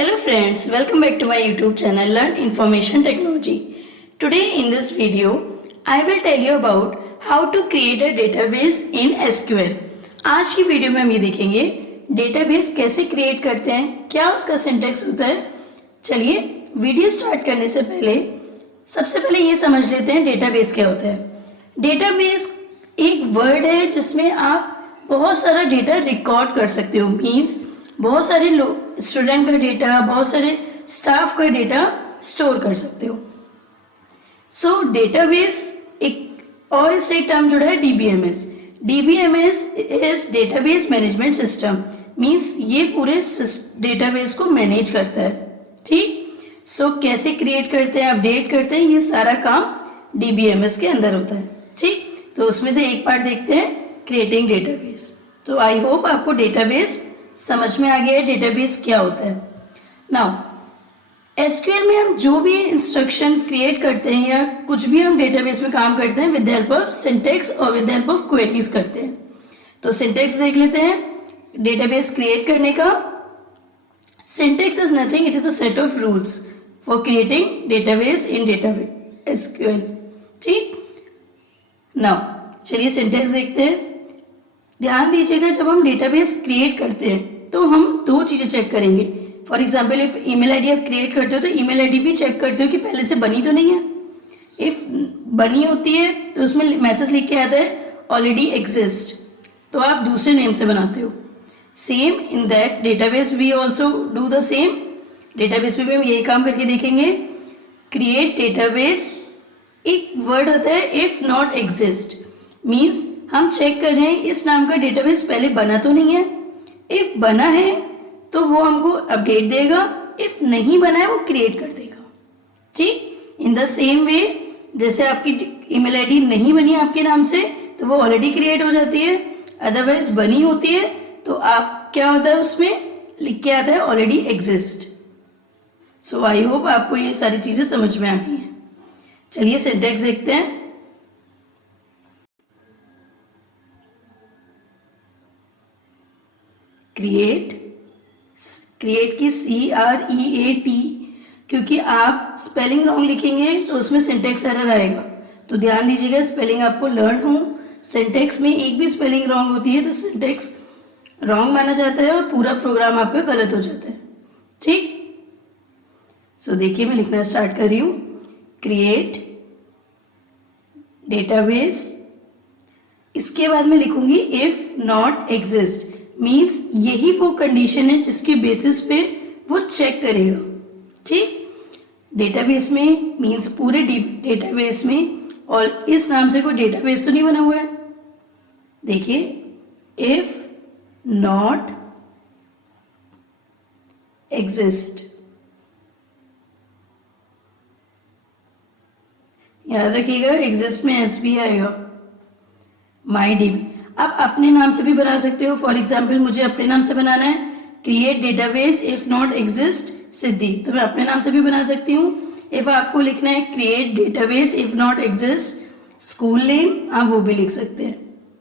Hello friends, welcome back to my YouTube channel Learn Information Technology. Today in this video, I will tell you about how to create a database in SQL. आज की video में हम ये देखेंगे database कैसे create करते हैं, क्या उसका सिंटैक्स होता है। चलिए वीडियो स्टार्ट करने से पहले सबसे पहले ये समझ लेते हैं डेटाबेस क्या होता है। डेटाबेस एक वर्ड है जिसमें आप बहुत सारा डेटा रिकॉर्ड कर सकते हो। मीन्स बहुत सारे स्टूडेंट का डेटा, बहुत सारे स्टाफ का डेटा स्टोर कर सकते हो। सो डेटाबेस एक और इससे एक टर्म जुड़ा है DBMS. DBMS is database management system. Means ये पूरे डेटाबेस को मैनेज करता है। ठीक, सो कैसे क्रिएट करते हैं, अपडेट करते हैं, ये सारा काम डीबीएमएस के अंदर होता है। ठीक, तो उसमें से एक पार्ट देखते हैं, क्रिएटिंग डेटाबेस। तो आई होप आपको डेटाबेस समझ में आ गया है डेटाबेस क्या होता है। नाउ एसक्यूएल में हम जो भी इंस्ट्रक्शन क्रिएट करते हैं या कुछ भी हम डेटाबेस में काम करते हैं with the help of syntax और with the help of queries करते हैं। तो सिंटैक्स देख लेते हैं डेटाबेस क्रिएट करने का। Syntax is nothing, it is a set of rules for creating database in database SQL. ठीक, नाउ चलिए सिंटैक्स देखते हैं। ध्यान दीजिएगा, जब हम डेटाबेस क्रिएट करते हैं तो हम दो चीज़ें चेक करेंगे। For example if email ID आप क्रिएट करते हो तो ईमेल आईडी भी चेक करते हो कि पहले से बनी तो नहीं है। इफ बनी होती है तो उसमें मैसेज लिख के आता है ऑलरेडी एग्जिस्ट, तो आप दूसरे नेम से बनाते हो। Same in that database we also do the same. Database में भी हम यही काम करके देखेंगे। क्रिएट डेटाबेस एक वर्ड होता है इफ नॉट एग्जिस्ट। मीन्स हम चेक कर रहे हैं इस नाम का डेटाबेस पहले बना तो नहीं है। इफ बना है तो वो हमको अपडेट देगा, इफ नहीं बना है वो क्रिएट कर देगा। ठीक, इन द सेम वे जैसे आपकी ईमेल आईडी नहीं बनी आपके नाम से तो वो ऑलरेडी क्रिएट हो जाती है। अदरवाइज बनी होती है तो आप क्या होता है उसमें लिख के आता है already exist. So I hope आपको ये सारी चीजें समझ में आ गई हैं। चलिए सिंटैक्स देखते हैं। क्रिएट की CREAT, क्योंकि आप स्पेलिंग रॉन्ग लिखेंगे तो उसमें सिंटैक्स एरर आएगा। तो ध्यान दीजिएगा, स्पेलिंग आपको लर्न हो। सिंटैक्स में एक भी स्पेलिंग रॉन्ग होती है तो सिंटैक्स रॉन्ग माना जाता है और पूरा प्रोग्राम आपका गलत हो जाता है। ठीक, सो देखिए मैं लिखना स्टार्ट कर रही हूँ। क्रिएट डेटाबेस, इसके बाद मैं लिखूंगी इफ नॉट एग्जिस्ट। मीन्स यही वो कंडीशन है जिसके बेसिस पे वो चेक करेगा। ठीक, डेटाबेस में मीन्स पूरे डेटाबेस में, और इस नाम से कोई डेटाबेस तो नहीं बना हुआ है। देखिए इफ नॉट एग्जिस्ट, याद रखिएगा एग्जिस्ट में एस भी आएगा। माई डीबी आप अपने नाम से भी बना सकते हो। फॉर एग्जाम्पल मुझे अपने नाम से बनाना है create database if not exist Siddhi, तो मैं अपने नाम से भी बना सकती हूँ। इफ आपको लिखना है create database if not exist school name, आप वो भी लिख सकते हैं।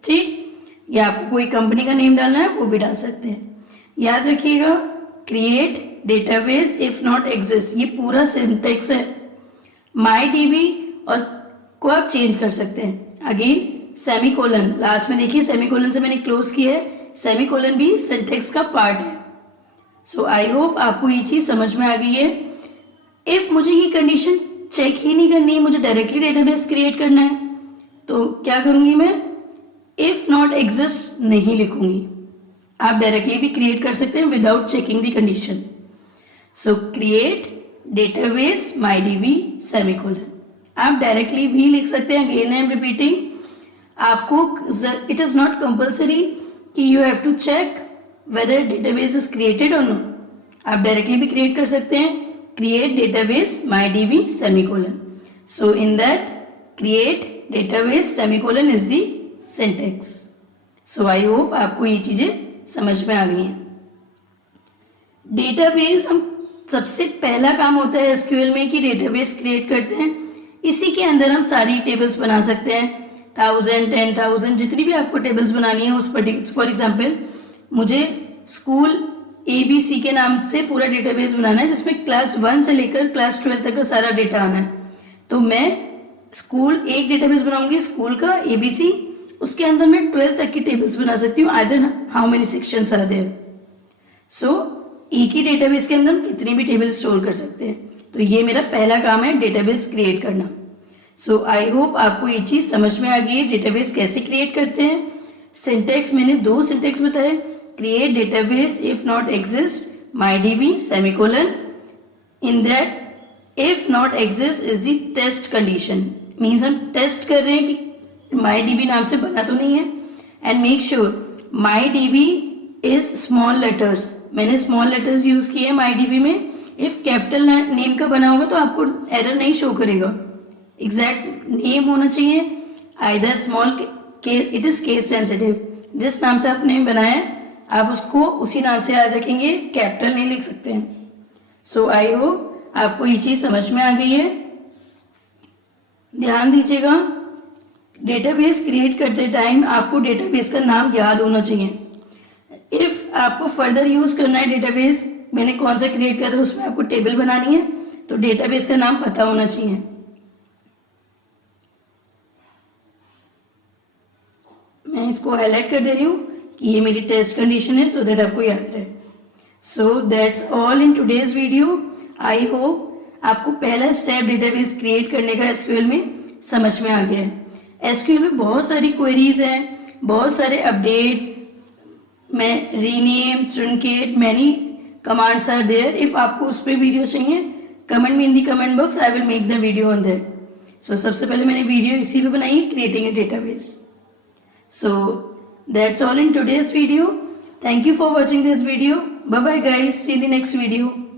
ठीक, या आपको कोई कंपनी का नेम डालना है वो भी डाल सकते हैं। याद रखिएगा create database if not exist, ये पूरा सिंटैक्स है। माई डीबी और को आप चेंज कर सकते हैं। अगेन सेमीकोलन, लास्ट में देखिए सेमीकोलन से मैंने क्लोज किया है। सेमीकोलन भी सिंटैक्स का पार्ट है। सो आई होप आपको ये चीज समझ में आ गई है। इफ मुझे ये कंडीशन चेक ही नहीं करनी है, मुझे डायरेक्टली डेटाबेस क्रिएट करना है, तो क्या करूंगी मैं, इफ नॉट एग्जिस्ट नहीं लिखूंगी। आप डायरेक्टली भी क्रिएट कर सकते हैं without checking the condition. So create database my DB semicolon, आप डायरेक्टली भी लिख सकते हैं। अगेन आई एम रिपीटिंग, आपको इट इज नॉट कंपल्सरी कि you have to check whether database is created और नॉट। आप डायरेक्टली भी क्रिएट कर सकते हैं create database my DB semicolon. So in that create database semicolon is the syntax. So I hope आपको ये चीजें समझ में आ गई हैं। डेटाबेस हम सबसे पहला काम होता है एसक्यूएल में कि डेटाबेस क्रिएट करते हैं। इसी के अंदर हम सारी टेबल्स बना सकते हैं, 1000, 10,000 जितनी भी आपको टेबल्स बनानी है उस पर्टिकुलर। फॉर एग्जाम्पल मुझे स्कूल ABC के नाम से पूरा डेटाबेस बनाना है जिसमें क्लास 1 से लेकर क्लास 12 तक का सारा डेटा आना है। तो मैं स्कूल एक डेटाबेस बनाऊंगी स्कूल का ABC, उसके अंदर मैं 12 तक की टेबल्स बना सकती हूँ। Either how many sections are there. So एक ही डेटाबेस के अंदर हम कितनी भी टेबल स्टोर कर सकते हैं। तो ये मेरा पहला काम है डेटाबेस क्रिएट करना। सो आई होप आपको ये चीज़ समझ में आ गई है डेटाबेस कैसे क्रिएट करते हैं। सिंटेक्स मैंने 2 सिंटेक्स बताए, create database if not exist MyDB semicolon, in that if not exist is the test condition, means हम टेस्ट कर रहे हैं कि MyDB नाम से बना तो नहीं है। And make sure MyDB is small letters, मैंने स्मॉल लेटर्स यूज किए हैं MyDB में। इफ कैपिटल नेम का बना होगा तो आपको एरर नहीं शो करेगा। एग्जैक्ट नेम होना चाहिए, either small it is case sensitive, जिस नाम से आपने बनाया है आप उसको उसी नाम से याद रखेंगे, कैपिटल नहीं लिख सकते हैं। सो आई होप आपको ये चीज समझ में आ गई है। ध्यान दीजिएगा, डेटाबेस क्रिएट करते टाइम आपको डेटाबेस का नाम याद होना चाहिए। इफ आपको फर्दर यूज करना है डेटाबेस, मैंने कौन सा क्रिएट किया था उसमें आपको टेबल बनानी है, तो डेटाबेस का नाम पता होना चाहिए। मैं इसको हाईलाइट कर दे रही हूँ कि ये मेरी टेस्ट कंडीशन है, सो दैट आपको याद रहे। So that's all in today's video. I hope आपको पहला स्टेप डेटाबेस क्रिएट करने का एसक्यूएल में समझ में आ गया है। एसक्यूएल में बहुत सारी क्वेरीज हैं, बहुत सारे अपडेट, मैं rename, truncate, many commands are there. If आपको उस पर वीडियो चाहिए, कमेंट में in the comment box, I will make the video on that. So सबसे पहले मैंने वीडियो इसी पे बनाई है, creating a database. So that's all in today's video. Thank you for watching this video. Bye bye guys. See you in the next video.